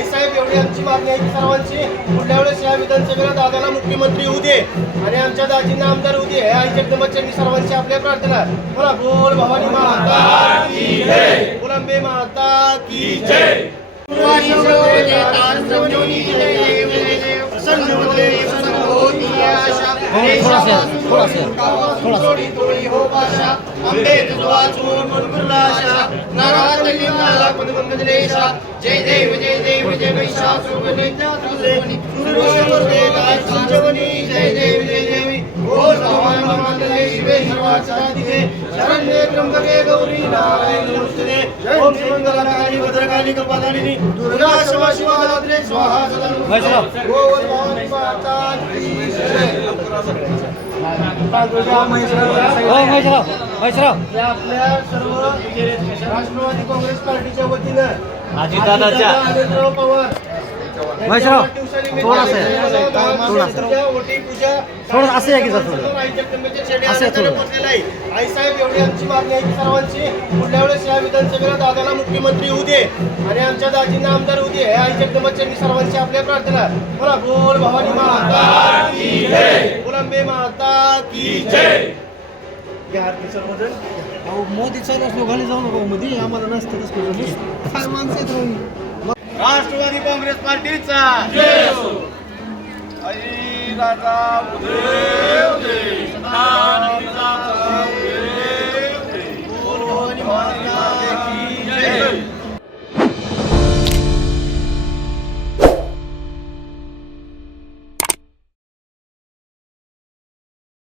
आईसाहेब एवढी आमची मागणी आहे की सर्वांची पुढल्या वेळेस या विधानसभेला दादाला मुख्यमंत्री होऊ दे आणि आमच्या दाजींना आमदार होऊ दे. हे आई जगदंबाच्यांनी सर्वांची आपल्या प्रार्थना बोला बोल भवानी माता की जय. बुलंबे माता की जय. जय देव जय देव जय महिषासुर जय देव जय देवी ओ भवानी शिवे सर्वाचाधिके शरण्ये त्र्यंबके गौरी नारायणी नमस्ते ओम श्रीमंगलाकाली भद्रकाली कपालिनी दुर्गा शिवा शिवा स्वाहा सदा गोवर भवानी माता की जय। आपल्या सर्व राष्ट्रवादी काँग्रेस पार्टीच्या वतीनं अजितदादाच्या. आदित्यराव पवार महेशराव, थोडं असं आहे की आई असं आहे थोडं. आईसाहेब एवढी आमची मागणी आहे की सर्वांची पुढल्या वेळेस या विधानसभेला दादाला मुख्यमंत्री होऊ दे आणि आमच्या दाजींना आमदार होऊ दे हे आई जगदंबाच्यांनी सर्वांची आपल्या प्रार्थना बोला बोल भवानी माता की जय बुलंबे माता की जय मोदीचा नसलो घाली जाऊ नको मध्ये आम्हाला नसतं राष्ट्रवादी काँग्रेस पार्टीचा. उदय.